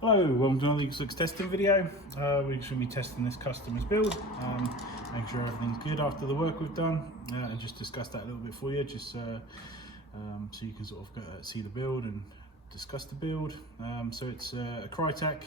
Hello, welcome to another Gearbox testing video. We're going to be testing this customer's build, make sure everything's good after the work we've done, and just discuss that a little bit for you, just so you can sort of see the build and discuss the build. So it's a Krytac,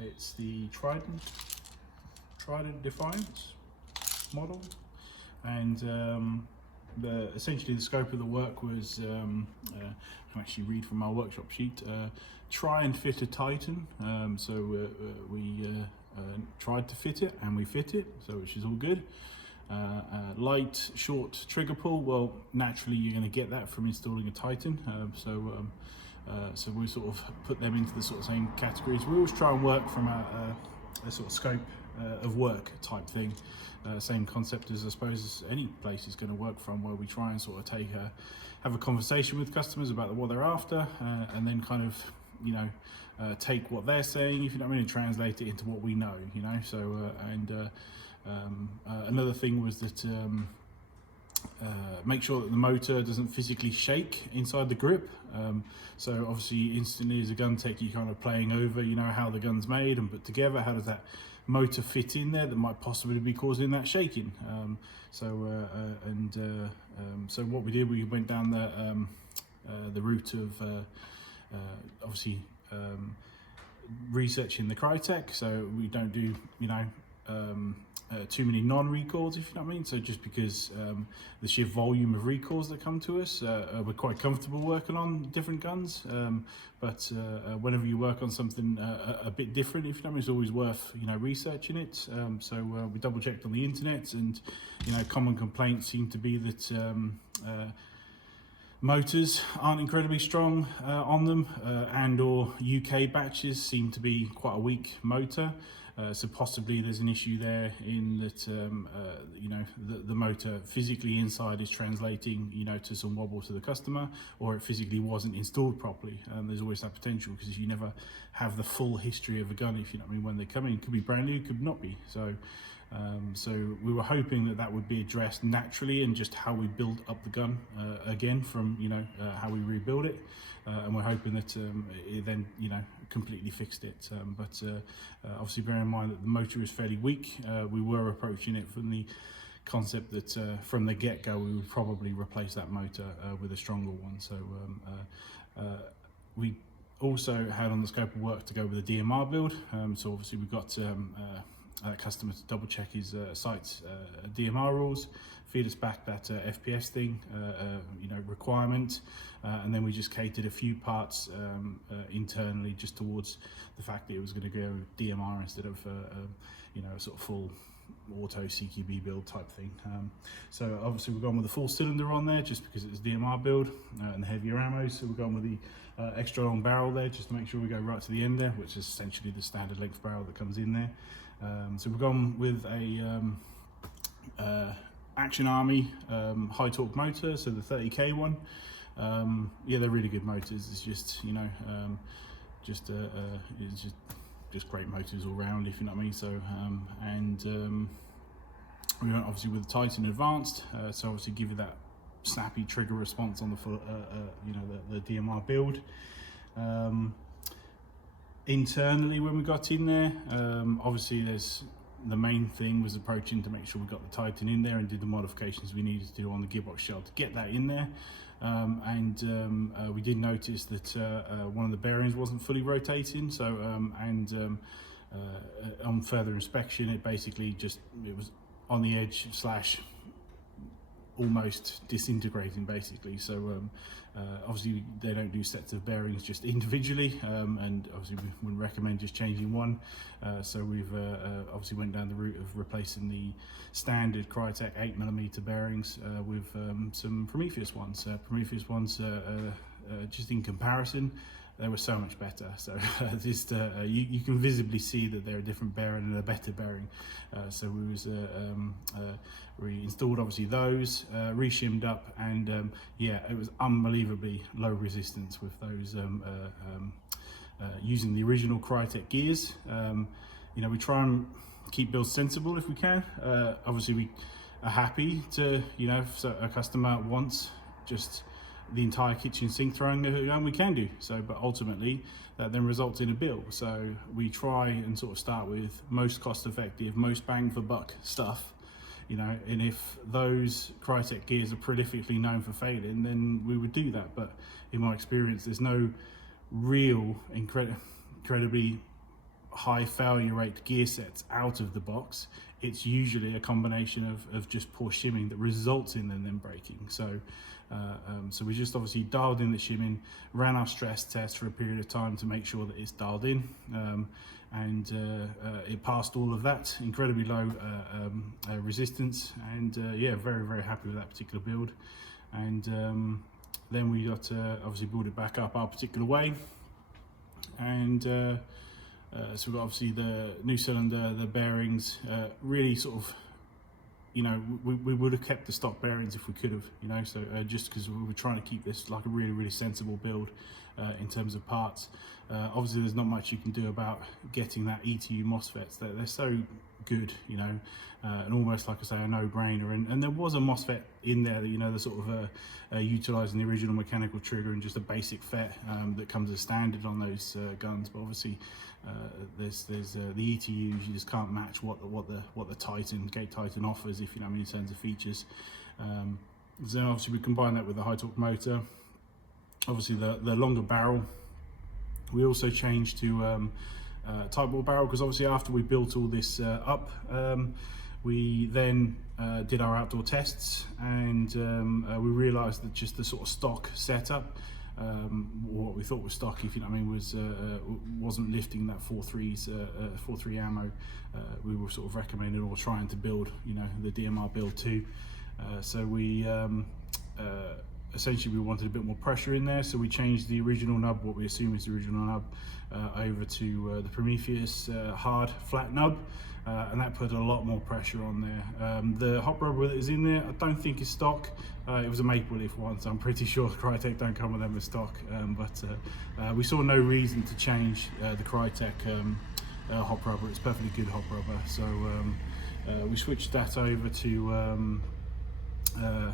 it's the Trident Defiance model, and essentially the scope of the work was, I can actually read from our workshop sheet, try and fit a Titan. We tried to fit it and we fit it, so which is all good. Light, short trigger pull, well, naturally you're going to get that from installing a Titan. So we sort of put them into the sort of same categories. We always try and work from a sort of scope of work type thing. Same concept as I suppose any place is going to work from, where we try and sort of have a conversation with customers about what they're after, and then kind of, you know, take what they're saying, if you know what I mean, and translate it into what we know, you know. So another thing was that make sure that the motor doesn't physically shake inside the grip. So obviously instantly as a gun tech, you're kind of playing over, you know, how the gun's made and put together. How does that motor fit in there that might possibly be causing that shaking? So what we did, we went down the route of obviously researching the Krytac, so we don't do, you know, too many non-recalls, if you know what I mean. So just because the sheer volume of recalls that come to us, we're quite comfortable working on different guns, but whenever you work on something a bit different, if you know what I mean, it's always worth, you know, researching it. We double checked on the internet, and you know, common complaints seem to be that motors aren't incredibly strong on them, and or UK batches seem to be quite a weak motor. So possibly there's an issue there in that, you know, the motor physically inside is translating, you know, to some wobble to the customer, or it physically wasn't installed properly. There's always that potential, because you never have the full history of a gun, if you know what I mean, when they come in. It could be brand new, could not be. So we were hoping that that would be addressed naturally, and just how we build up the gun again from, you know, how we rebuild it. And we're hoping that it then, you know, completely fixed it. Obviously bear in mind that the motor is fairly weak. We were approaching it from the concept that from the get-go we would probably replace that motor with a stronger one. So we also had on the scope of work to go with a DMR build. So obviously we've got a customer to double check his site's DMR rules, feed us back that FPS thing, you know, requirement, and then we just catered a few parts internally just towards the fact that it was going to go DMR instead of you know, a sort of full auto CQB build type thing. So obviously we've gone with the full cylinder on there just because it's a DMR build, and the heavier ammo, so we've gone with the extra long barrel there just to make sure we go right to the end there, which is essentially the standard length barrel that comes in there. So we've gone with a Action Army high torque motor, so the 30k one. Yeah, they're really good motors. It's just, you know, it's just great motors all round, if you know what I mean. So we went obviously with the Titan Advanced, so obviously give you that snappy trigger response on the full, you know, the DMR build. Internally, when we got in there, obviously the main thing was approaching to make sure we got the Titan in there and did the modifications we needed to do on the gearbox shell to get that in there. We did notice that one of the bearings wasn't fully rotating, so on further inspection it was on the edge slash almost disintegrating basically. So obviously they don't do sets of bearings just individually, and obviously we wouldn't recommend just changing one. So we've obviously went down the route of replacing the standard Krytac 8mm bearings with some Prometheus ones. Just in comparison, they were so much better. So you can visibly see that they're a different bearing and a better bearing. So we installed obviously those, re-shimmed up, and yeah, it was unbelievably low resistance with those using the original Krytac gears. You know, we try and keep builds sensible if we can. Obviously we are happy to, you know, if a customer wants just the entire kitchen sink throwing a gun, we can do so, but ultimately that then results in a bill. So we try and sort of start with most cost effective, most bang for buck stuff, you know, and if those Krytac gears are prolifically known for failing, then we would do that. But in my experience, there's no real incredibly high failure rate gear sets out of the box. It's usually a combination of just poor shimming that results in them then breaking. So so we just obviously dialed in the shimming, ran our stress test for a period of time to make sure that it's dialed in, and it passed all of that. Incredibly low resistance, and yeah, very, very happy with that particular build. And then we got to obviously build it back up our particular way, and so we've got obviously the new cylinder, the bearings, really sort of, you know, we would have kept the stock bearings if we could have, you know, so just because we were trying to keep this like a really, really sensible build in terms of parts. Obviously there's not much you can do about getting that ETU MOSFETs. They're so good, you know, and almost, like I say, a no-brainer. And there was a MOSFET in there that, you know, the sort of utilising the original mechanical trigger and just a basic FET that comes as standard on those guns. But obviously there's the ETUs, you just can't match what the Titan, Gate Titan offers, if you know what I mean, in terms of features. So obviously we combine that with the high torque motor, obviously the longer barrel. We also changed to Type ball barrel, because obviously after we built all this up, we then did our outdoor tests, and we realized that just the sort of stock setup, what we thought was stock, if you know what I mean, wasn't lifting that 4.3 ammo. We were sort of recommending or trying to build, you know, the DMR build too. So we essentially we wanted a bit more pressure in there, so we changed the original nub, what we assume is the original nub, over to the Prometheus hard flat nub, and that put a lot more pressure on there. The hot rubber that is in there, I don't think is stock. It was a mapleleaf one, so I'm pretty sure Krytac don't come with them as stock, but we saw no reason to change the Krytac hot rubber. It's perfectly good hot rubber, so we switched that over to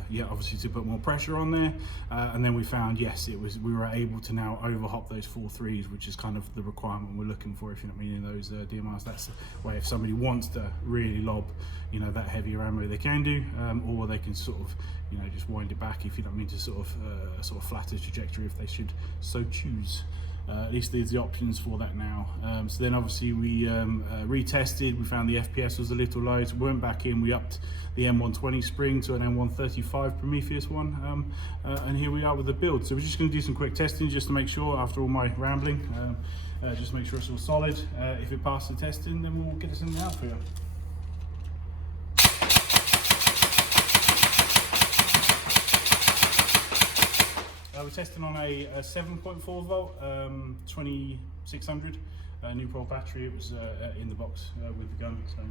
yeah, obviously to put more pressure on there, and then we found, yes, we were able to now overhop those 4.3s, which is kind of the requirement we're looking for, if you know what I mean, in those DMRs. That's the way, if somebody wants to really lob, you know, that heavier ammo, they can do, or they can sort of, you know, just wind it back, if you know what I mean, to sort of flatter trajectory if they should so choose. At least there's the options for that now. So then obviously we retested, we found the FPS was a little low, so we went back in, we upped the M120 spring to an M135 Prometheus one, and here we are with the build. So we're just going to do some quick testing just to make sure, after all my rambling, just make sure it's all solid. If it passes the testing, then we'll get this in the out for you. We're testing on a 7.4 volt 2600 Newport battery. It was in the box with the gun. So.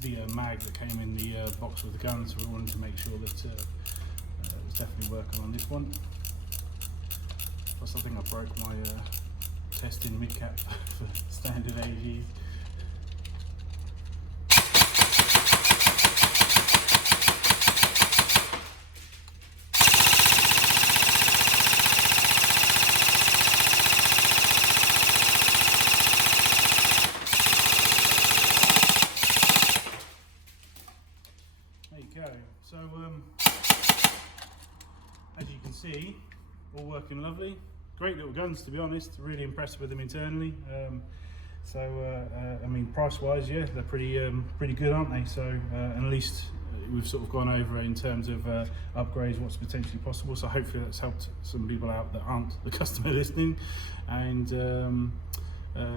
The mag that came in the box with the gun, so we wanted to make sure that it was definitely working on this one. Plus I think I broke my testing mid-cap for standard AEG. see, all working lovely. Great little guns, to be honest. Really impressed with them internally. I mean, price-wise, yeah, they're pretty good, aren't they? So, and at least we've sort of gone over in terms of upgrades, what's potentially possible. So hopefully that's helped some people out that aren't the customer listening. And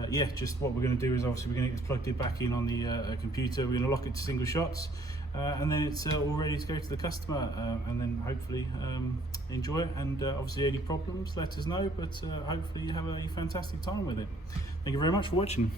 yeah, just what we're going to do is obviously we're going to get this plugged in back in on the computer. We're going to lock it to single shots, and then it's all ready to go to the customer, and then hopefully enjoy it. And obviously any problems, let us know, but hopefully you have a fantastic time with it. Thank you very much for watching.